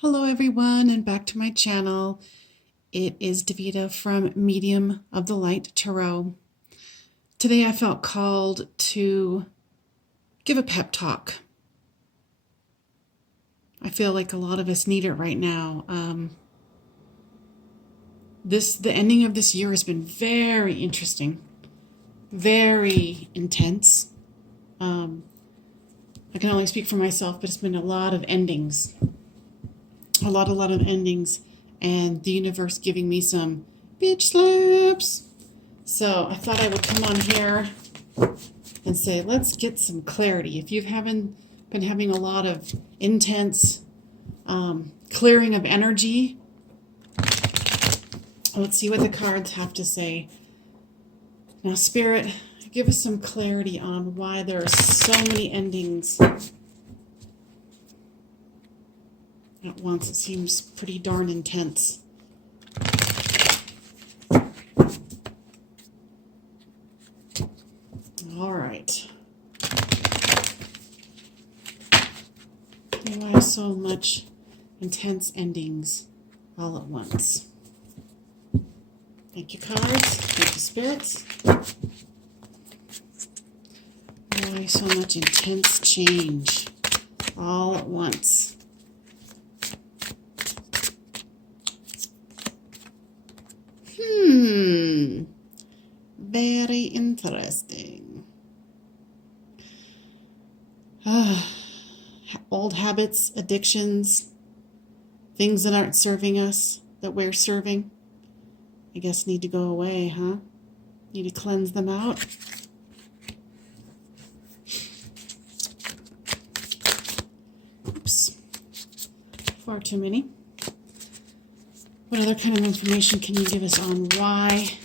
Hello everyone, and back to my channel. It is Davida from Medium of the Light Tarot. Today I felt called to give a pep talk. I feel like a lot of us need it right now. The ending of this year has been very interesting, very intense. I can only speak for myself, but it's been a lot of endings. A lot of endings, and the universe giving me some bitch slaps. So I thought I would come on here and say, let's get some clarity. If you haven't been having a lot of intense clearing of energy, let's see what the cards have to say. Now, Spirit, give us some clarity on why there are so many endings at once. It seems pretty darn intense. All right. Why so much intense endings all at once? Thank you, cards. Thank you, spirits. Why so much intense change all at once? Very interesting. Old habits, addictions, things that aren't serving us, that we're serving, I guess need to go away, huh? Need to cleanse them out. Oops. Far too many. What other kind of information can you give us on why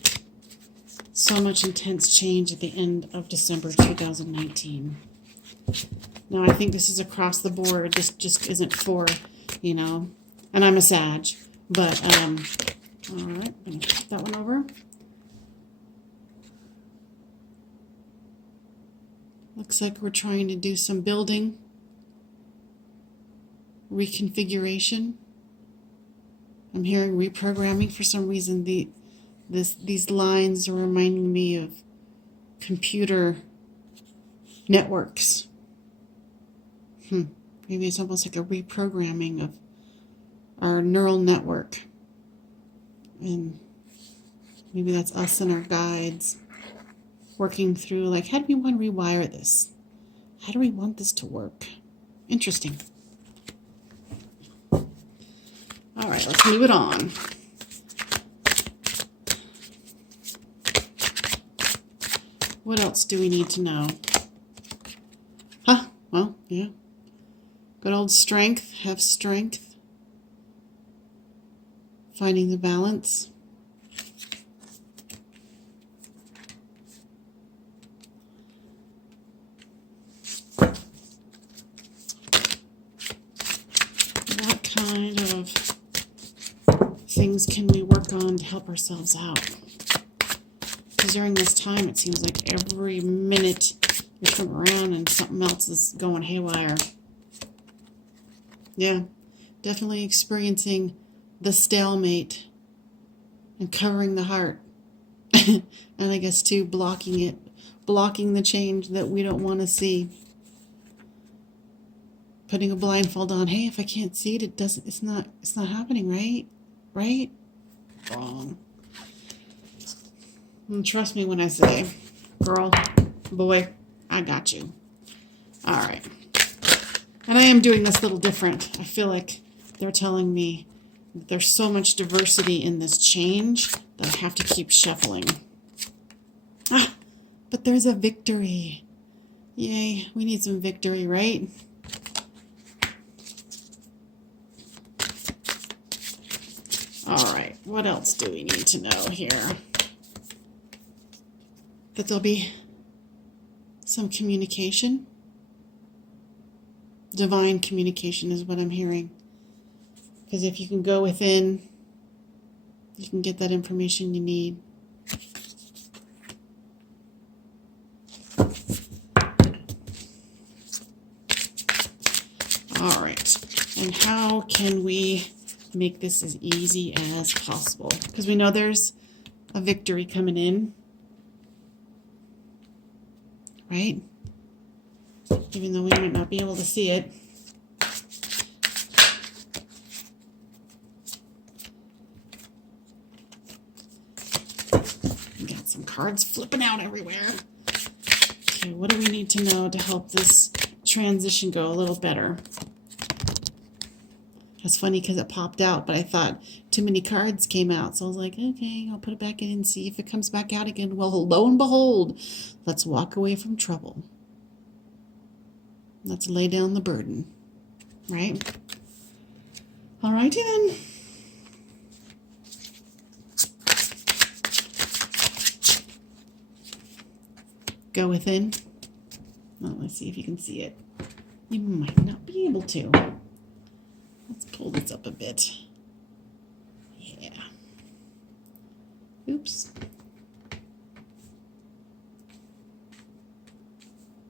so much intense change at the end of December 2019? Now, I think this is across the board. This just isn't for, and I'm a Sag, but, all right, I'm going to flip that one over. Looks like we're trying to do some building, reconfiguration. I'm hearing reprogramming for some reason. These lines are reminding me of computer networks. Maybe it's almost like a reprogramming of our neural network. And maybe that's us and our guides working through, like, how do we want to rewire this? How do we want this to work? Interesting. All right, let's move it on. What else do we need to know? Well, yeah. Good old strength, have strength. Finding the balance. What kind of things can we work on to help ourselves out? Because during this time, it seems like every minute you turn around and something else is going haywire. Yeah, definitely experiencing the stalemate and covering the heart. And I guess, too, blocking it, blocking the change that we don't want to see. Putting a blindfold on. Hey, if I can't see it, it's not happening, right? Right? Wrong. And trust me when I say, girl, boy, I got you. All right. And I am doing this a little different. I feel like they're telling me that there's so much diversity in this change that I have to keep shuffling. But there's a victory. Yay, we need some victory, right? All right, what else do we need to know here? That there'll be some communication. Divine communication is what I'm hearing. Because if you can go within, you can get that information you need. All right. And how how can we make this as easy as possible? Because we know there's a victory coming in, right? Even though we might not be able to see it. We got some cards flipping out everywhere. Okay, what do we need to know to help this transition go a little better? That's funny because it popped out, but I thought too many cards came out. So I was like, okay, I'll put it back in and see if it comes back out again. Well, lo and behold, let's walk away from trouble. Let's lay down the burden, right? All righty then. Go within. Well, let's see if you can see it. You might not be able to. Let's pull this up a bit. Yeah. Oops.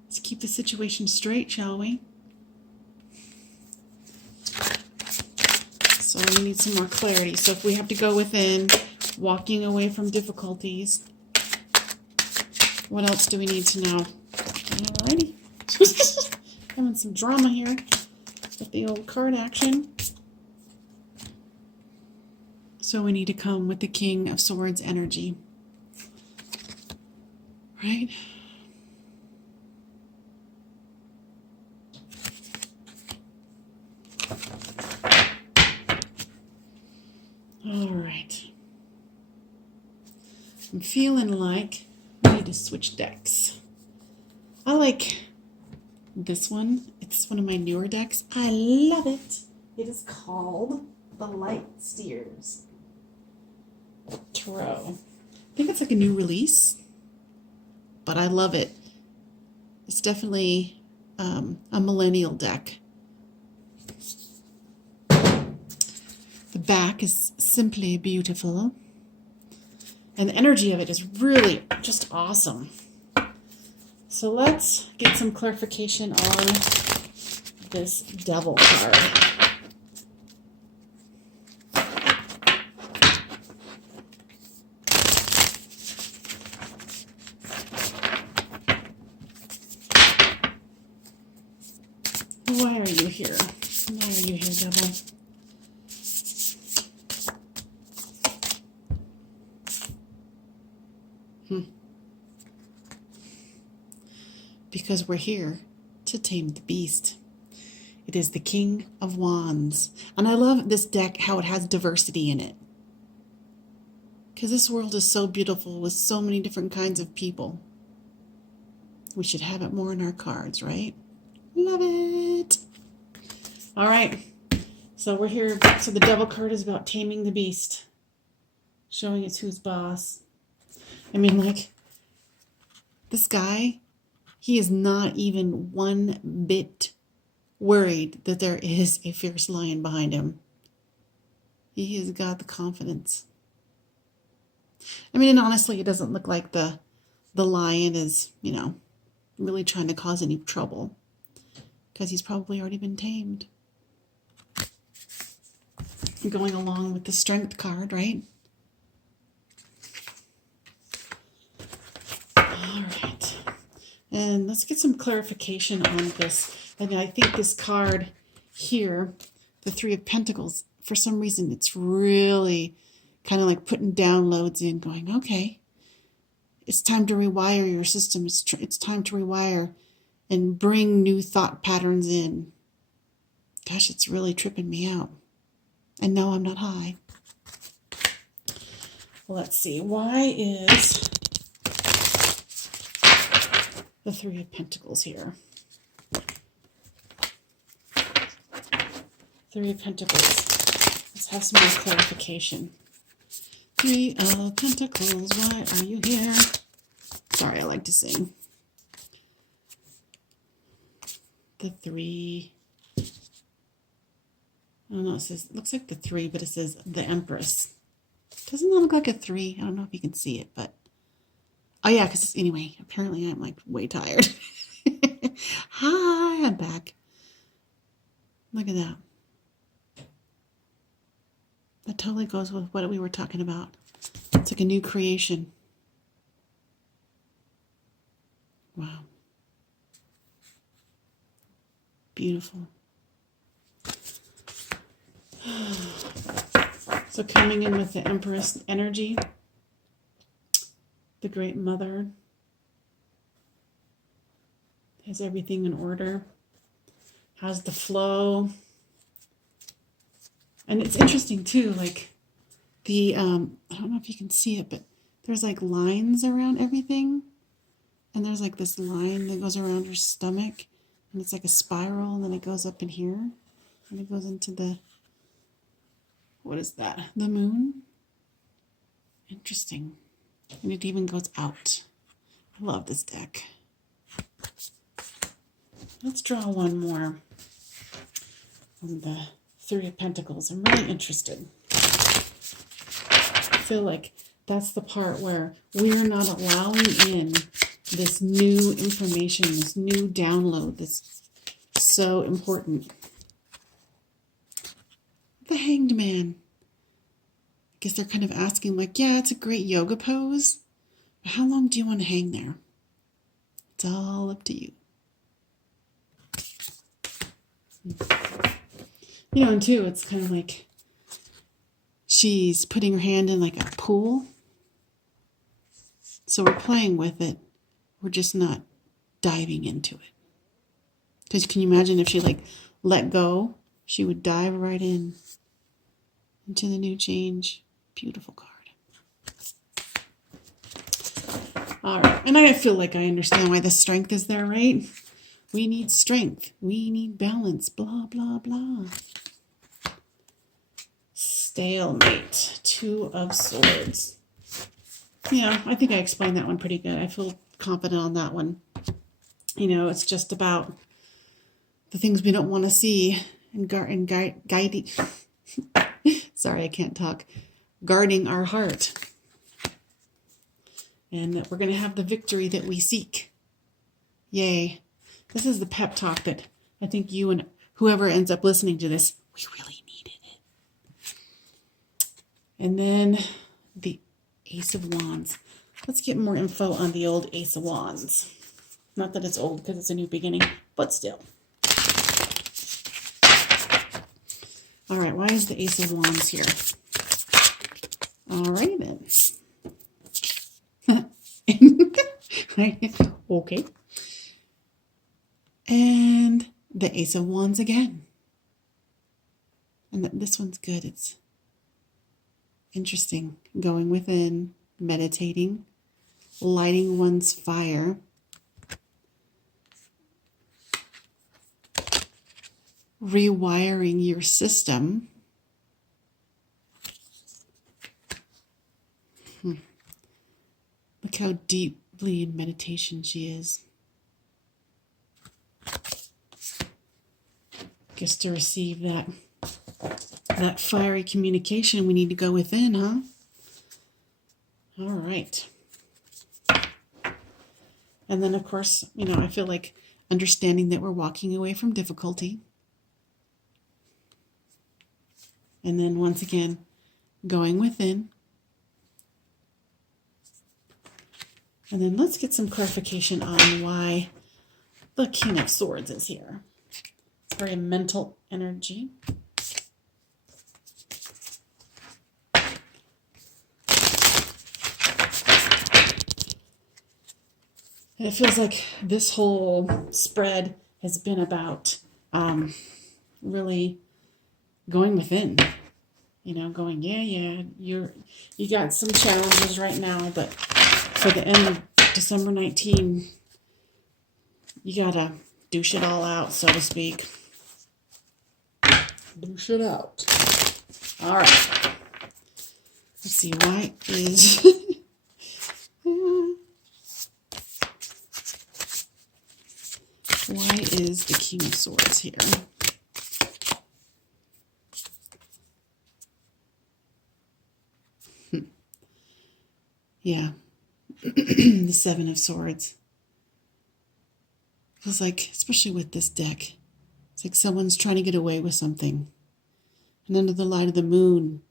Let's keep the situation straight, shall we? So we need some more clarity. So if we have to go within, walking away from difficulties, what else do we need to know? Alrighty. Having some drama here with the old card action. So we need to come with the King of Swords energy. Right? Alright. I'm feeling like we need to switch decks. I like this one. It's one of my newer decks. I love it. It is called the Light Steers Tarot. I think it's like a new release, but I love it. It's definitely a millennial deck. The back is simply beautiful, and the energy of it is really just awesome. So let's get some clarification on this Devil card. Why are you here? Why are you here, Devil? Because we're here to tame the beast. It is the King of Wands. And I love this deck, how it has diversity in it. Because this world is so beautiful with so many different kinds of people. We should have it more in our cards, right? Love it. All right. So we're here. So the Devil card is about taming the beast. Showing it's who's boss. I mean, like, this guy, he is not even one bit worried that there is a fierce lion behind him. He has got the confidence. I mean, and honestly, it doesn't look like the lion is, really trying to cause any trouble, because he's probably already been tamed. Going along with the Strength card, right? All right. And let's get some clarification on this. I mean, I think this card here, the Three of Pentacles, for some reason, it's really kind of like putting downloads in, going, okay, it's time to rewire your system. It's time to rewire and bring new thought patterns in. Gosh, it's really tripping me out. And no, I'm not high. Well, let's see. Why is the Three of Pentacles here? Three of Pentacles. Let's have some more clarification. Three of Pentacles, why are you here? Sorry, I like to sing. The three. I don't know, it looks like the three, but it says the Empress. Doesn't that look like a three? I don't know if you can see it, but... Oh yeah, because anyway, apparently I'm like way tired. Hi, I'm back. Look at that. That totally goes with what we were talking about. It's like a new creation. Wow. Beautiful. So coming in with the Empress energy, the Great Mother has everything in order, has the flow. And it's interesting too, like the, I don't know if you can see it, but there's like lines around everything. And there's like this line that goes around her stomach, and it's like a spiral, and then it goes up in here, and it goes into the, what is that? The moon? Interesting. And it even goes out. I love this deck. Let's draw one more on the Three of Pentacles. I'm really interested. I feel like that's the part where we're not allowing in this new information, this new download that's so important. The Hanged Man. I guess they're kind of asking, like, yeah, it's a great yoga pose, but how long do you want to hang there? It's all up to you. You know, and too, it's kind of like she's putting her hand in like a pool. So we're playing with it. We're just not diving into it. Because can you imagine if she like let go, she would dive right in into the new change. Beautiful card. All right. And I feel like I understand why the strength is there, right? We need strength. We need balance. Blah, blah, blah. Stalemate. Two of Swords. Yeah, I think I explained that one pretty good. I feel confident on that one. You know, it's just about the things we don't want to see and guiding. Sorry, I can't talk. Guarding our heart. And that we're going to have the victory that we seek. Yay. This is the pep talk that I think you and whoever ends up listening to this, we really needed it. And then the Ace of Wands. Let's get more info on the old Ace of Wands. Not that it's old because it's a new beginning, but still. All right, why is the Ace of Wands here? All right, then. Okay. And the Ace of Wands again. And this one's good. It's interesting. Going within, meditating, lighting one's fire, rewiring your system. Look how deeply in meditation she is. Guess to receive that fiery communication, we need to go within, huh? All right. And then, of course, you know, I feel like understanding that we're walking away from difficulty. And then, once again, going within. And then let's get some clarification on why the King of Swords is here. It's very mental energy. And it feels like this whole spread has been about really going within. You know, going, yeah, you got some challenges right now, but for the end of December 19, you gotta douche it all out, so to speak. Douche it out. All right. Let's see, why is why is the King of Swords here? Yeah. The Seven of Swords. Feels like, especially with this deck, it's like someone's trying to get away with something. And under the light of the moon,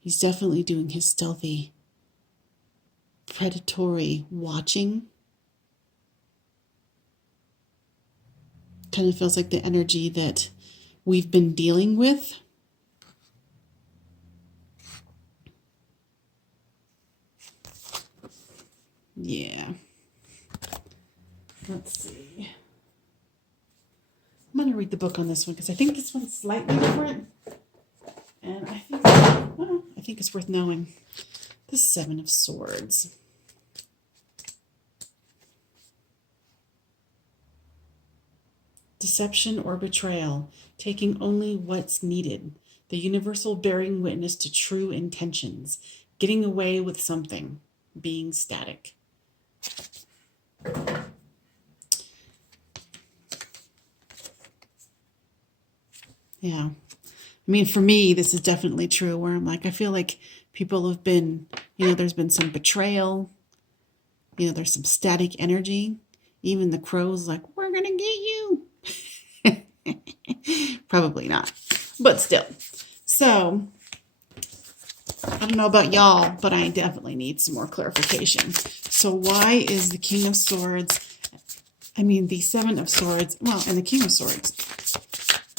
He's definitely doing his stealthy, predatory watching. Kind of feels like the energy that we've been dealing with. Yeah. Let's see. I'm going to read the book on this one because I think this one's slightly different. And I think it's worth knowing. The Seven of Swords. Deception or betrayal, taking only what's needed. The universal bearing witness to true intentions. Getting away with something. Being static. Yeah. I mean, for me, this is definitely true where I'm like, I feel like people have been, there's been some betrayal. There's some static energy. Even the crow's like, we're going to get you. Probably not, but still. So, I don't know about y'all, but I definitely need some more clarification. So why is the King of Swords, the Seven of Swords, and the King of Swords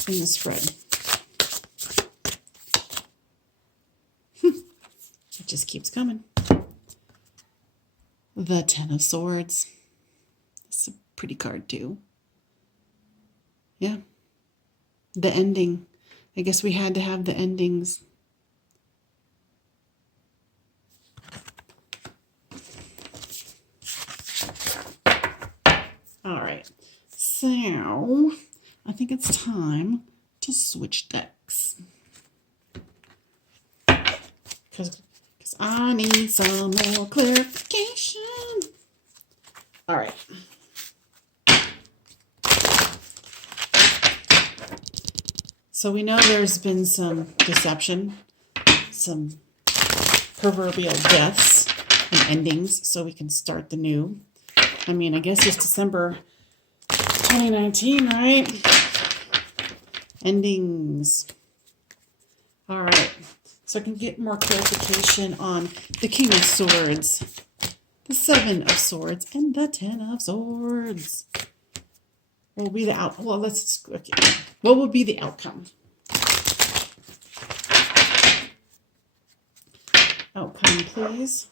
in the spread? It just keeps coming. The Ten of Swords. It's a pretty card too. Yeah. The ending. I guess we had to have the endings. All right. So, I think it's time to switch decks. Because I need some more clarification. All right. So we know there's been some deception, some proverbial deaths and endings, so we can start the new. I guess it's December 2019, right? Endings. All right. So I can get more clarification on the King of Swords, the Seven of Swords, and the Ten of Swords. What will be the outcome? Well, what will be the outcome? Outcome, please.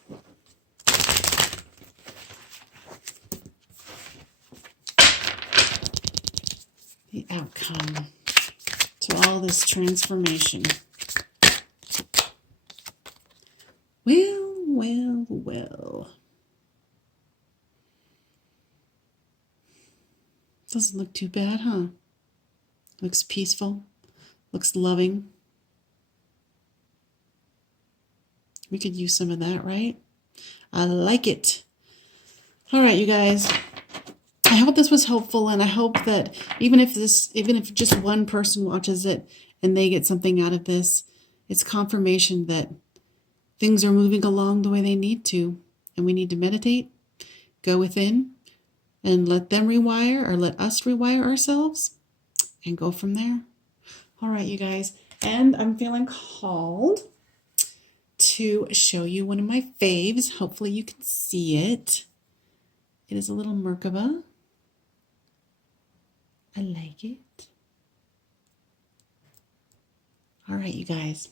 The outcome to all this transformation. Well. Doesn't look too bad, huh? Looks peaceful. Looks loving. We could use some of that, right? I like it. All right, you guys. I hope this was helpful, and I hope that even if just one person watches it and they get something out of this, it's confirmation that things are moving along the way they need to, and we need to meditate, go within, and let them rewire or let us rewire ourselves and go from there. All right, you guys. And I'm feeling called to show you one of my faves. Hopefully you can see it. It is a little Merkaba. I like it. All right, you guys.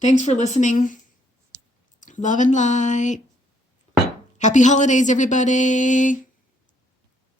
Thanks for listening. Love and light. Happy holidays, everybody.